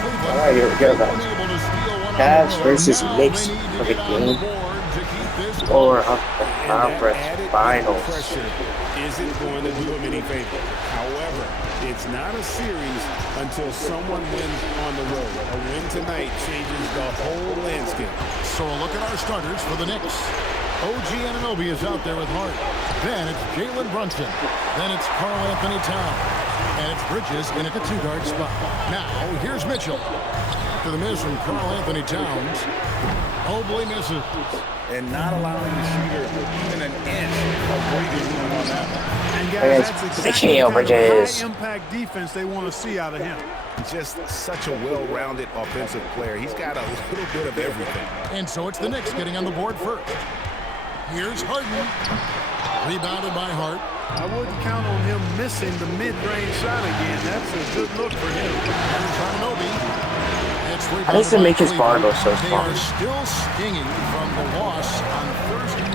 Cleveland. Alright, here we go, They've been guys. able to steal one on the Cavs road. versus Now Knicks they need for to the get on the game board to keep this or close. of the And that conference added finals. pressure isn't going to do him any favor. However, it's not a series until someone wins on the road. A win tonight changes the whole landscape. So a look at our starters for the Knicks. OG Anunoby is out there with Hart. Then it's Jalen Brunson. Then it's Karl Anthony Towns. And it's Bridges in at the two-guard spot. Now, here's Mitchell. After the miss from Karl Anthony Towns, Mobley misses. And not allowing the shooter even an inch of breathing room on that one. And guys, that's exactly the kind of high-impact defense they want to see out of him. Just such a well-rounded offensive player. He's got a little bit of everything. And so it's the Knicks getting on the board first. Here's Harden. Rebounded by Hart. I wouldn't count on him missing the mid-range shot again. That's a good look for him. Here's Anunoby. How does it make his bar go so They far? are still stinging from the loss on Thursday.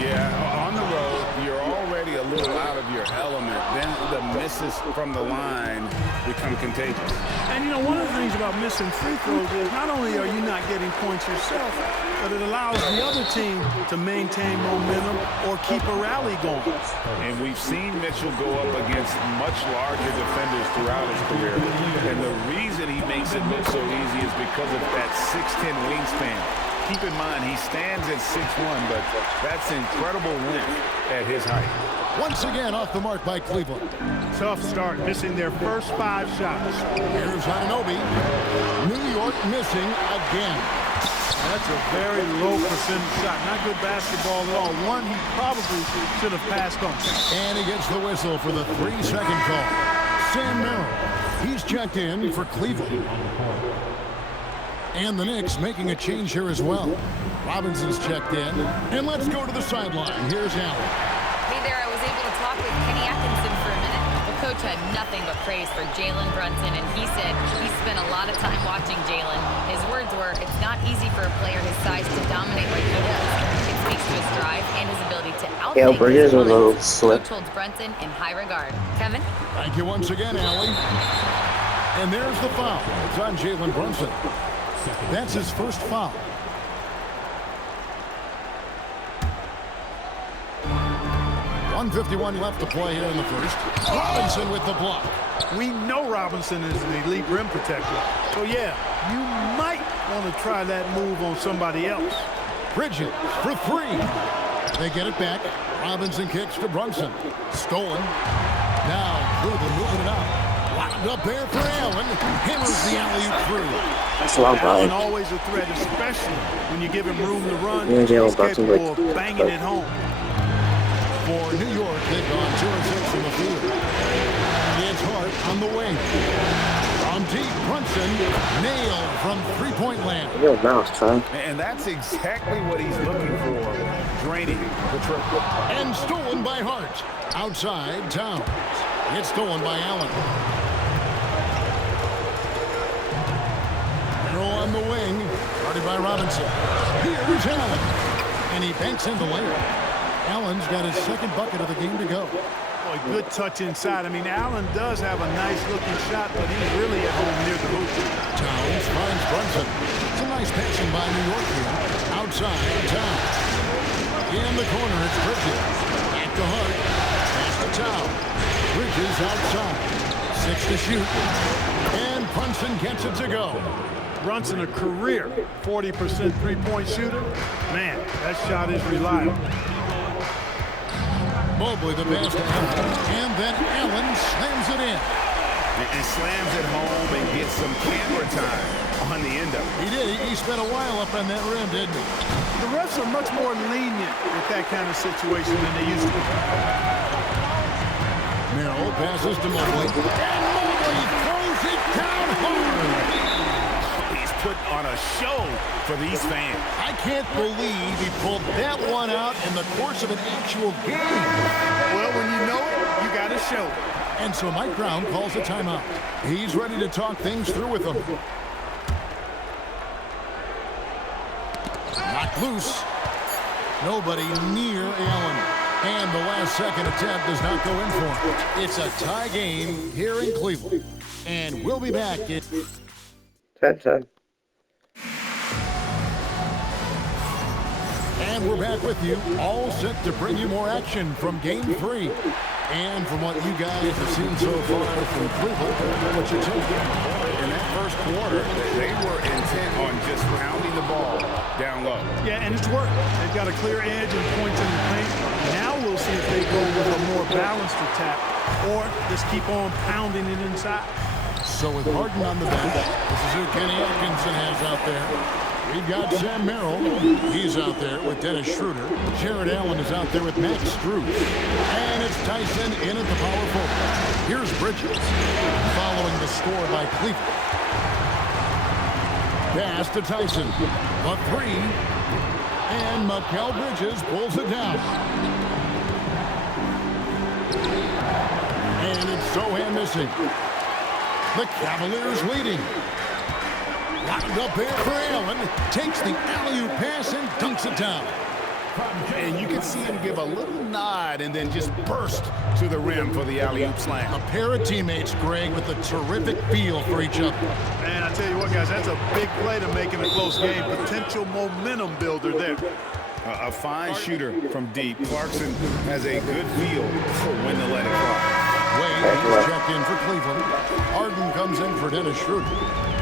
Yeah, on the road, you're already a little out of your element. Then the misses from the line become contagious. And, you know, one of the things about missing free throws is not only are you not getting points yourself, but it allows the other team to maintain momentum or keep a rally going. And we've seen Mitchell go up against much larger defenders throughout his career. And the reason he makes it look so easy is because of that 6'10" wingspan. Keep in mind, he stands at 6'1", but that's incredible length at his height. Once again off the mark by Cleveland. Tough start, missing their first 5 shots. Here's Anunoby. New York missing again. That's a very low percentage shot. Not good basketball at all. One he probably should have passed on. And he gets the whistle for the 3-second call. Sam Merrill, he's checked in for Cleveland. And the Knicks making a change here as well. Robinson's checked in. And let's go to the sideline. Here's Allen. Hey there, I was able to talk with Kenny for a minute. The coach had nothing but praise for Jalen Brunson, and he said he spent a lot of time watching Jalen. His words were, it's not easy for a player his size to dominate like he does. It speaks to his drive and his ability to outthink Bridges his with a little opponents. slip. Coach holds Brunson in high regard. Kevin? Thank you once again, Allie. And there's the foul. It's on Jalen Brunson. That's his first foul. .151 left to play here in the first. Robinson with the block. We know Robinson is an elite rim protector. So, yeah, you might want to try that move on somebody else. Bridges for 3. They get it back. Robinson kicks to Brunson. Stolen. Now Cleveland moving it out. Locked up there for Allen. Hammers the alley-oop through. That's a long Allen play. always a threat, especially when you give him room to run. Yeah, Jalen He's Brunson, capable like, of banging it home. For New York, they've gone 2 of 6 from the field. It's Hart on the wing. From deep, Brunson nailed from three-point land. Yo, mouse, son. And that's exactly what he's looking for, draining the triple. And stolen by Hart. Outside, Towns. It's stolen by Allen. Arrow on the wing. Guarded by Robinson. Here's Allen. And he banks in the layup. Allen's got his second bucket of the game to go. Boy, good touch inside. I mean, Allen does have a nice-looking shot, but he's really at home near the hoop. Towns finds Brunson. Some nice passing by New York here. Outside, Towns. In the corner, it's Bridges. Back to Hart. Pass to Towns. Bridges outside. 6 to shoot. And Brunson gets it to go. Brunson, a career 40% three-point shooter. Man, that shot is reliable. Mobley the pass to Allen. And then Allen slams it in. And slams it home and gets some camera time on the end of it. He did. He spent a while up on that rim, didn't he? The refs are much more lenient with that kind of situation than they used to be. Merrill passes to Mobley. And Mobley throws it down hard. He's put on a show for these fans. I can't believe he pulled that one out in the course of an actual game. Well, when you know it, you got to show it. And so Mike Brown calls a timeout. He's ready to talk things through with them. Knocked loose. Nobody near Allen. And the last second attempt does not go in for him. It's a tie game here in Cleveland. And we'll be back in 10-10. And we're back with you, all set to bring you more action from Game 3. And from what you guys have seen so far from Cleveland, what you think? In that first quarter, they were intent on just pounding the ball down low. Yeah, and it's worked. They've got a clear edge and points in the paint. Now we'll see if they go with a more balanced attack or just keep on pounding it inside. So with Harden on the bench, this is who Kenny Atkinson has out there. We've got Sam Merrill. He's out there with Dennis Schroeder. Jared Allen is out there with Max Strus. And it's Tyson in at the power forward. Here's Bridges following the score by Cleveland. Pass to Tyson. A three. And Mikal Bridges pulls it down. And it's Sohan missing. The Cavaliers leading. Locked up there for Allen. Takes the alley-oop pass and dunks it down. And you can see him give a little nod and then just burst to the rim for the alley-oop slam. A pair of teammates, Greg, with a terrific feel for each other. And I tell you what, guys, that's a big play to make in a close game. Potential momentum builder there. A fine shooter from deep. Clarkson has a good feel for when to let it fly. Wade is checked in for Cleveland. Harden comes in for Dennis Schroeder.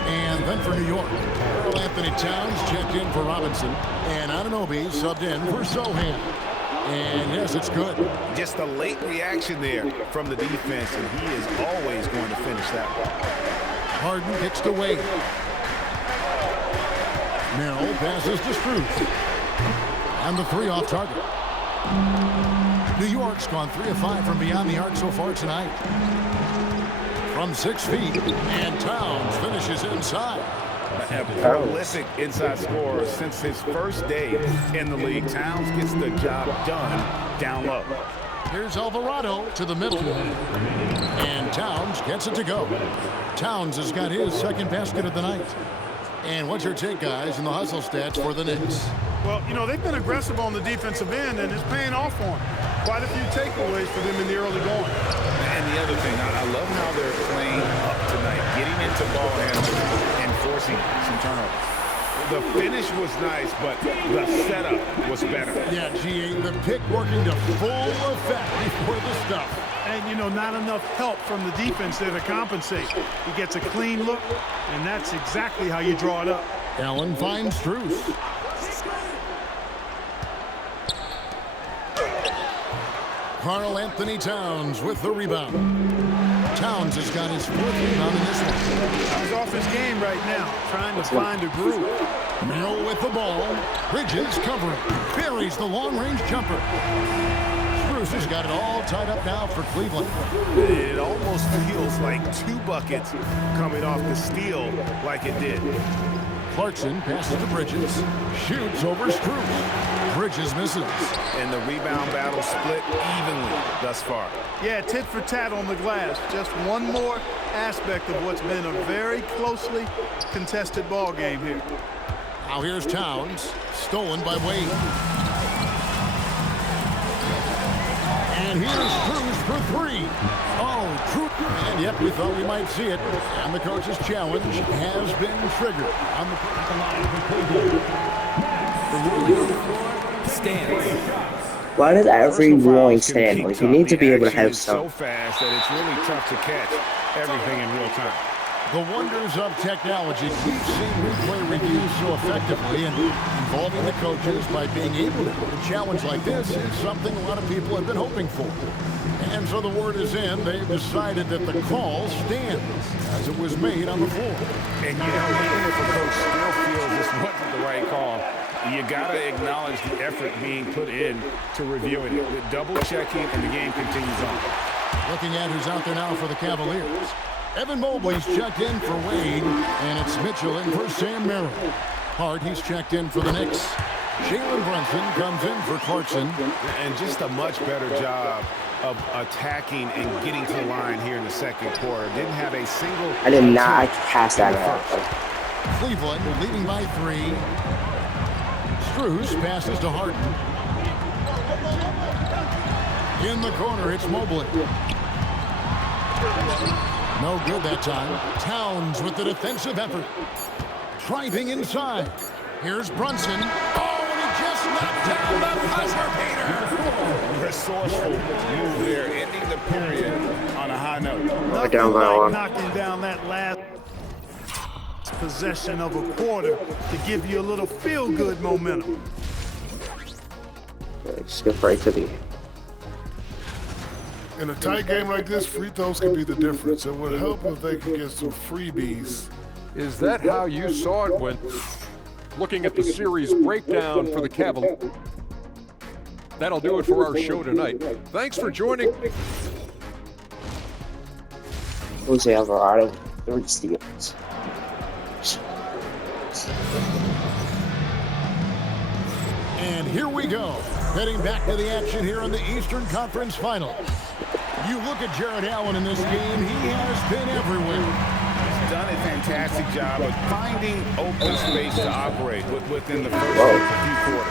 And then for New York, Karl Anthony Towns checked in for Robinson. And Anunoby subbed in for Sohan. And yes, it's good. Just a late reaction there from the defense, and he is always going to finish that one. Harden kicks to Wade. Merrill passes to Strus. And the three off target. New York's gone 3 of 5 from beyond the arc so far tonight. From 6 feet, and Towns finishes inside. A prolific inside scorer since his first day in the league. Towns gets the job done down low. Here's Alvarado to the middle. And Towns gets it to go. Towns has got his second basket of the night. And what's your take, guys, in the hustle stats for the Knicks? Well, you know, they've been aggressive on the defensive end, and it's paying off for them. Quite a few takeaways for them in the early going. And the other thing, I love how they're playing up tonight, getting into ball handling and forcing some turnovers. The finish was nice, but the setup was better. Yeah, GA, the pick working to full effect before the stuff. And, you know, not enough help from the defense there to compensate. He gets a clean look, and that's exactly how you draw it up. Allen finds Strus. Karl Anthony Towns with the rebound. Towns has got his 4th rebound in this one. He's off his game right now, trying to find a groove. Merrill with the ball. Bridges covering. Buries the long-range jumper. Strus has got it all tied up now for Cleveland. It almost feels like 2 buckets coming off the steal like it did. Clarkson passes to Bridges. Shoots over Strus. Bridges misses. And the rebound battle split evenly thus far. Yeah, tit for tat on the glass. Just one more aspect of what's been a very closely contested ball game here. Now here's Towns. Stolen by Wade. And here's Strus for 3. Oh, true. And yep, we thought we might see it. And the coach's challenge has been triggered on the Stands. Why does every rolling stand? Like, you need to be able to have some. So fast that it's really tough to catch everything in real time. The wonders of technology. We've seen replay reviews so effectively, and involving the coaches by being able to do a challenge like this is something a lot of people have been hoping for. And so the word is in. They've decided that the call stands as it was made on the floor. And you know, even if a coach still feels this wasn't the right call, you got to acknowledge the effort being put in to reviewing it. With double checking, and the game continues on. Looking at who's out there now for the Cavaliers. Evan Mobley's checked in for Wade, and it's Mitchell in for Sam Merrill. Hart, he's checked in for the Knicks. Jalen Brunson comes in for Clarkson. And just a much better job of attacking and getting to the line here in the second quarter. Didn't have a single... I did not pass that out. Cleveland leading by 3. Strus passes to Harden. In the corner, it's Mobley. No good that time. Towns with the defensive effort. Driving inside. Here's Brunson. Oh, and he just knocked down the buzzer beater. Resourceful move there, ending the period on a high note. We're down by one. Knocking down that last possession of a quarter to give you a little feel-good momentum. Skip right to the. In a tight game like this, free throws can be the difference. It would help if they could get some freebies. Is that how you saw it when looking at the series breakdown for the Cavaliers? That'll do it for our show tonight. Thanks for joining. Jose Alvarado, 3 steals. And here we go. Heading back to the action here in the Eastern Conference Finals. You look at Jared Allen in this game, he has been everywhere. He's done a fantastic job of finding open space to operate within the first few quarters.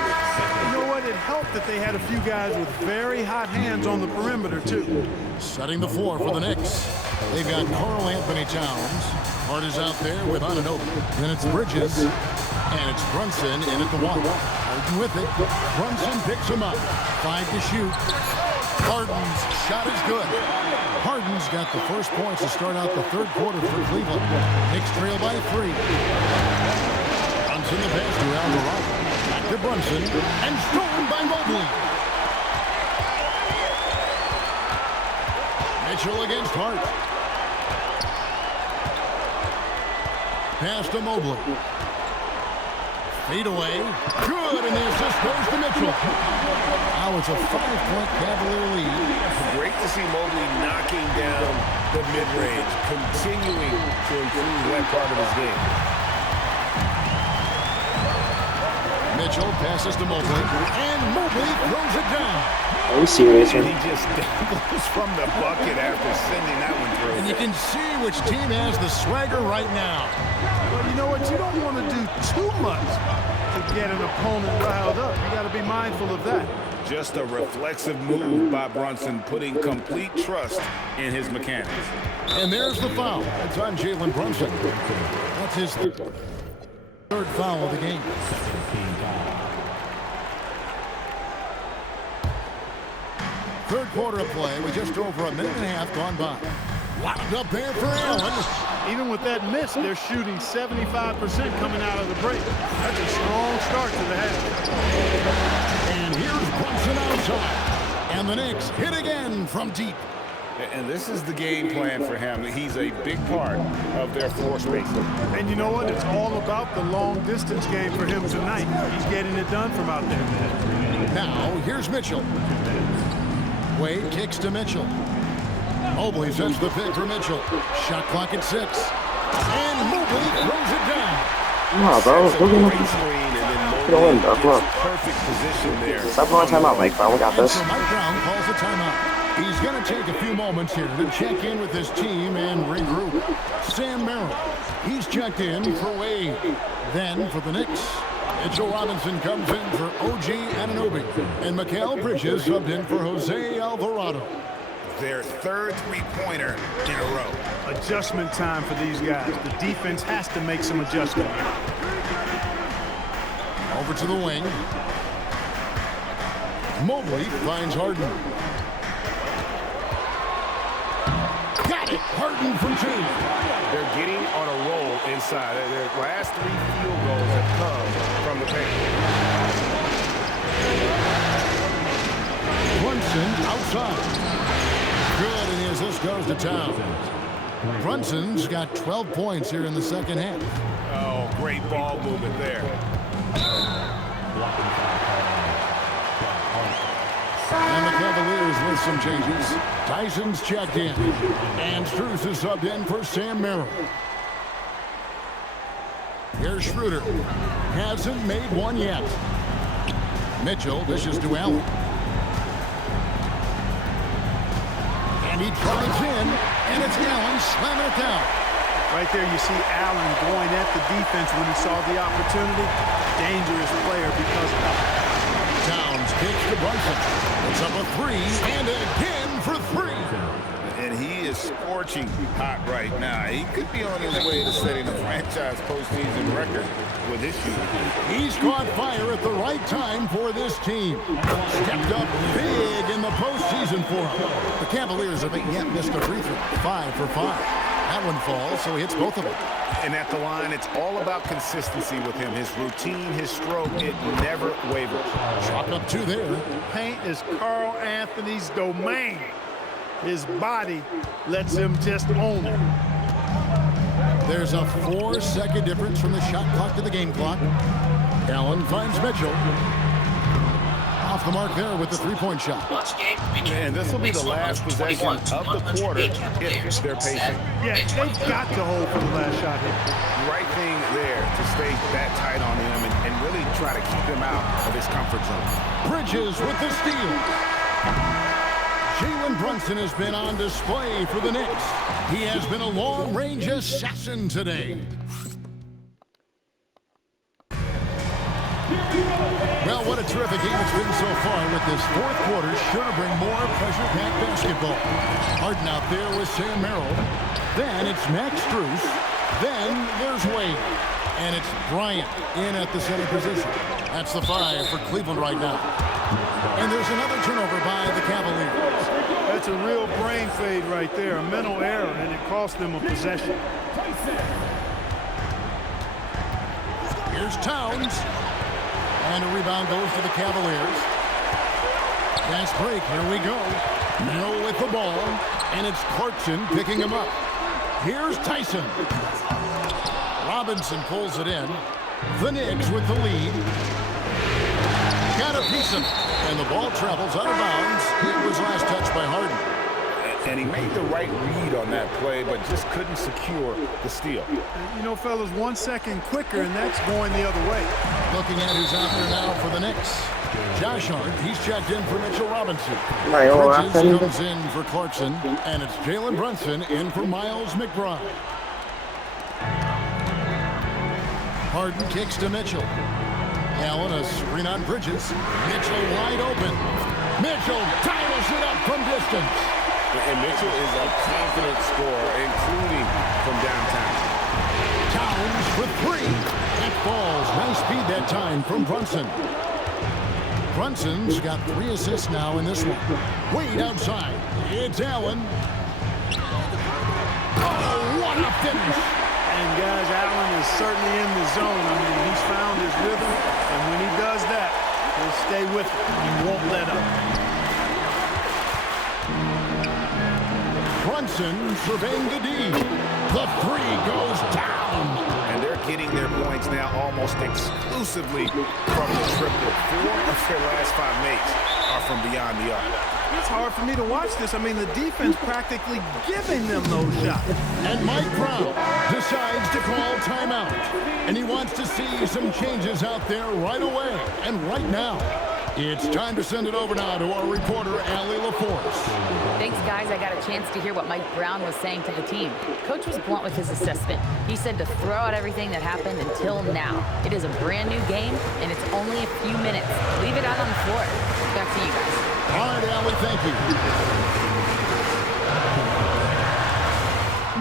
You know what? It helped that they had a few guys with very hot hands on the perimeter, too. Setting the floor for the Knicks. They've got Karl Anthony Towns. Hart is out there with Anunoby. Then it's Bridges. And it's Brunson in at the one. Harden with it. Brunson picks him up. 5 to shoot. Harden's shot is good. Harden's got the first points to start out the third quarter for Cleveland. Knicks trail by 3. Brunson the pass to Alvarado. Back to Brunson. And stolen by Mobley. Mitchell against Hart. Pass to Mobley. Fade away. Good, and the assist goes to Mitchell. Now it's a 5-point Cavalier lead. Great to see Mobley knocking down the mid-range, continuing to improve that part of his game. Mitchell passes to Mobley, and Mobley throws it down. Are you serious? And he just dangles from the bucket after sending that one through. And you can see which team has the swagger right now. Well, you know what? You don't want to do too much to get an opponent riled up. You got to be mindful of that. Just a reflexive move by Brunson, putting complete trust in his mechanics. And there's the foul. It's on Jalen Brunson. That's his third foul of the game. Third quarter of play with just over a minute and a half gone by. Locked up there for Allen. Even with that miss, they're shooting 75% coming out of the break. That's a strong start to the half. And here's Brunson outside. And the Knicks hit again from deep. And this is the game plan for him. He's a big part of their floor spacing. And you know what? It's all about the long distance game for him tonight. He's getting it done from out there. Now, here's Mitchell. Wade kicks to Mitchell. Mobley sends the pick for Mitchell. Shot clock at 6. And Mobley throws it down. No, bro. Look at him. Come on. Perfect position there. Stop going timeout, Mike Brown. We got this. So Mike Brown calls a timeout. He's going to take a few moments here to check in with his team and regroup. Sam Merrill, he's checked in for Wade. Then for the Knicks, Mitchell Robinson comes in for OG Anunoby. And Mikal Bridges subbed in for Jose Alvarado. Their third three-pointer in a row. Adjustment time for these guys. The defense has to make some adjustment. Over to the wing. Mobley finds Harden. Got it. Harden for 2. They're getting on a roll inside. Their last 3 field goals have come from the paint. Brunson outside. Good, and the assist goes to Towns. Brunson's got 12 points here in the second half. Oh, great ball movement there. And the Cavaliers with some changes. Tyson's checked in. And Strus is subbed in for Sam Merrill. Here's Schroeder. Hasn't made one yet. Mitchell dishes to Allen. And he drives in, and it's Allen slamming it down. Right there you see Allen going at the defense when he saw the opportunity. Dangerous player because of that. Towns kicks to Brunson. It's up a 3, and again for 3. And he is scorching hot right now. He could be on his way to setting a franchise postseason record with his shooting. He's caught fire at the right time for this team. Stepped up big in the postseason for him. The Cavaliers have yet missed a free throw. 5 for 5. That one falls, so he hits both of them. And at the line, it's all about consistency with him. His routine, his stroke, it never wavers. Chalk up 2 there. Paint is Carl Anthony's domain. His body lets him just own it. There's a 4-second difference from the shot clock to the game clock. Allen finds Mitchell. Off the mark there with the three-point shot. And this will be the last possession of the quarter if they're patient. Yeah, they've got to hold for the last shot here. Right thing there to stay that tight on him and really try to keep him out of his comfort zone. Bridges with the steal. Jalen Brunson has been on display for the Knicks. He has been a long-range assassin today. Well, what a terrific game it's been so far, with this fourth quarter sure to bring more pressure-packed basketball. Harden out there with Sam Merrill. Then it's Max Strus. Then there's Wade. And it's Bryant in at the center position. That's the 5 for Cleveland right now. And there's another turnover by the Cavaliers. That's a real brain fade right there, a mental error, and it cost them a possession. Here's Towns. And a rebound goes to the Cavaliers. Fast break, here we go. Merrill with the ball, and it's Clarkson picking him up. Here's Tyson. Robinson pulls it in. The Knicks with the lead. Got a piece of it, and the ball travels out of bounds. It was last touched by Harden. And he made the right read on that play, but just couldn't secure the steal. You know, fellas, 1 second quicker, and that's going the other way. Looking at who's out there now for the Knicks. Josh Hart, he's checked in for Mitchell Robinson. Bridges comes in for Clarkson, and it's Jalen Brunson in for Miles McBride. Harden kicks to Mitchell. Allen, a screen on Bridges. Mitchell wide open. Mitchell dials it up from distance. And Mitchell is a confident scorer, including from downtown. Towns for 3. It falls. Nice speed that time from Brunson. Brunson's got 3 assists now in this one. Wade outside. It's Allen. Oh, what a finish. And, guys, Allen is certainly in the zone. I mean, he's found his rhythm, and when he does that, he'll stay with it. He won't let up. Brunson surveying the D. The 3 goes down. And they're getting their points now almost exclusively from the triple. 4 of their last 5 makes are from beyond the arc. It's hard for me to watch this. I mean, the defense practically giving them those shots. And Mike Brown decides to call timeout. And he wants to see some changes out there right away and right now. It's time to send it over now to our reporter, Allie LaForce. Thanks, guys. I got a chance to hear what Mike Brown was saying to the team. Coach was blunt with his assessment. He said to throw out everything that happened until now. It is a brand new game, and it's only a few minutes. Leave it out on the floor. Back to you guys. All right, Allie, thank you.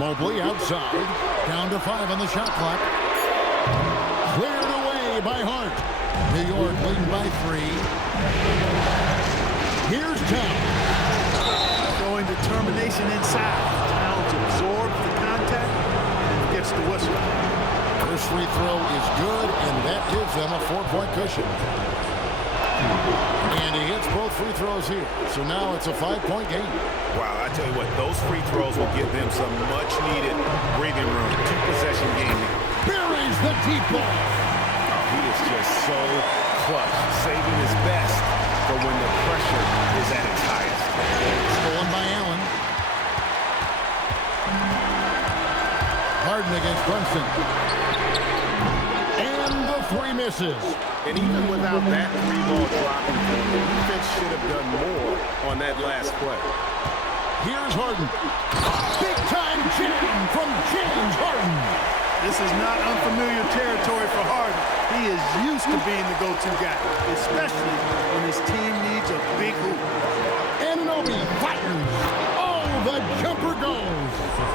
Mobley outside. Down to 5 on the shot clock. Cleared away by Hart. New York leading by 3. Here's Towns. Showing determination inside. Towns absorbs the contact and gets the whistle. First free throw is good, and that gives them a 4-point cushion. And he hits both free throws here. So now it's a 5-point game. Wow, I tell you what, those free throws will give them some much-needed breathing room. 2-possession game. Buries the deep ball. He is just so clutch, saving his best for when the pressure is at its highest. Stolen by Allen. Harden against Brunson. And the 3 misses. And even without that 3-ball dropping, the defense should have done more on that last play. Here's Harden. Big-time jam from James Harden. This is not unfamiliar territory for Harden. He is used to being the go-to guy, especially when his team needs a big hoop. Anunoby fires. Oh, the Jumper goes.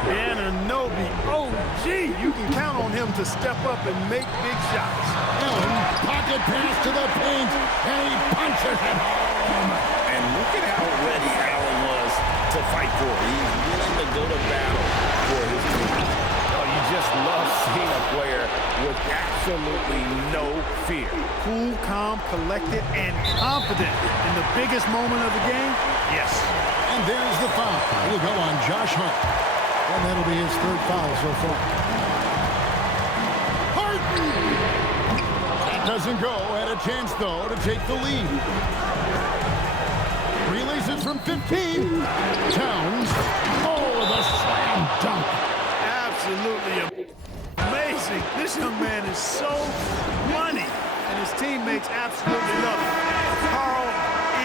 Anunoby, oh, gee, you can count on him to step up and make big shots. Allen, pocket pass to the paint, and he punches it home. And look at how ready Allen was to fight for it. He's willing to go to battle for his team. Oh, you just love seeing a player with absolutely no fear. Cool, calm, collected, and confident in the biggest moment of the game. Yes. And there's the foul. He'll go on Josh Hart. And that'll be his third foul so far. Harden! That doesn't go. Had a chance, though, to take the lead. Releases from 15. Towns. Oh, the slam dunk. Absolutely amazing. This young man is so money, and his teammates absolutely love him. Karl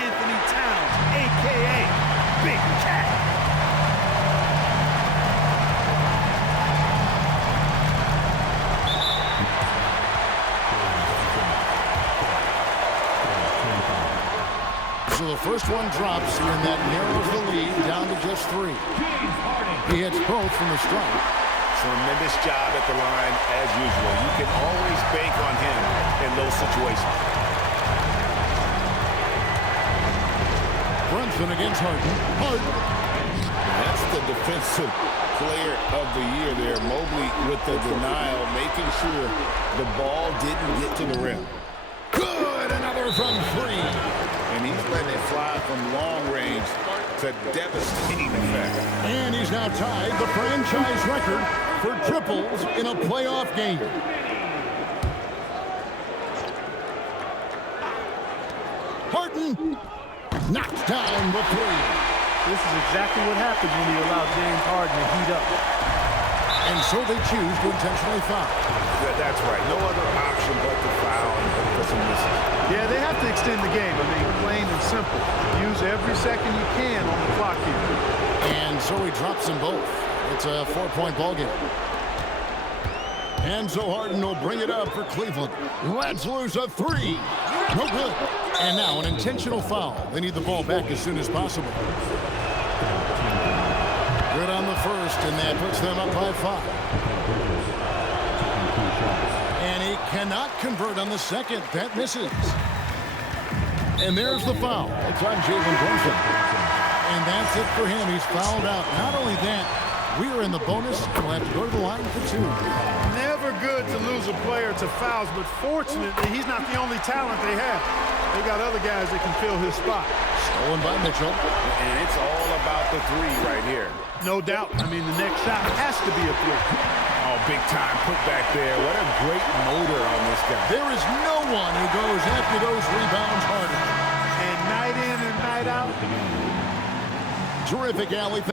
Anthony Towns, a.k.a. Big Cat. So the first one drops, and that narrows the lead down to just 3. He hits both from the stripe. Tremendous job at the line, as usual. You can always bank on him in those situations. Brunson against Harden. Harden. That's the defensive player of the year there. Mobley with the denial, making sure the ball didn't get to the rim. Good, another from 3. And he's letting it fly from long range to devastating effect. And he's now tied the franchise record for triples in a playoff game. Harden knocks down the 3. This is exactly what happens when you allow James Harden to heat up. And so they choose to intentionally foul. Yeah, that's right. No other option but to foul and hope for some misses. Yeah, they have to extend the game. I mean, plain and simple. Use every second you can on the clock here. And so he drops them both. It's a 4-point ball game. And so Harden will bring it up for Cleveland. Let's lose a 3. No good. And now an intentional foul. They need the ball back as soon as possible. Good on the first, and that puts them up by 5. And he cannot convert on the second. That misses. And there's the foul. It's on Jalen Brunson. And that's it for him. He's fouled out. Not only that, we are in the bonus. We'll have to go to the line for 2. Never good to lose a player to fouls, but fortunately, he's not the only talent they have. They got other guys that can fill his spot. Stolen by Mitchell. And it's all about the 3 right here. No doubt. I mean, the next shot has to be a 3. Oh, big time put back there. What a great motor on this guy. There is no one who goes after those rebounds harder. And night in and night out. Terrific alley.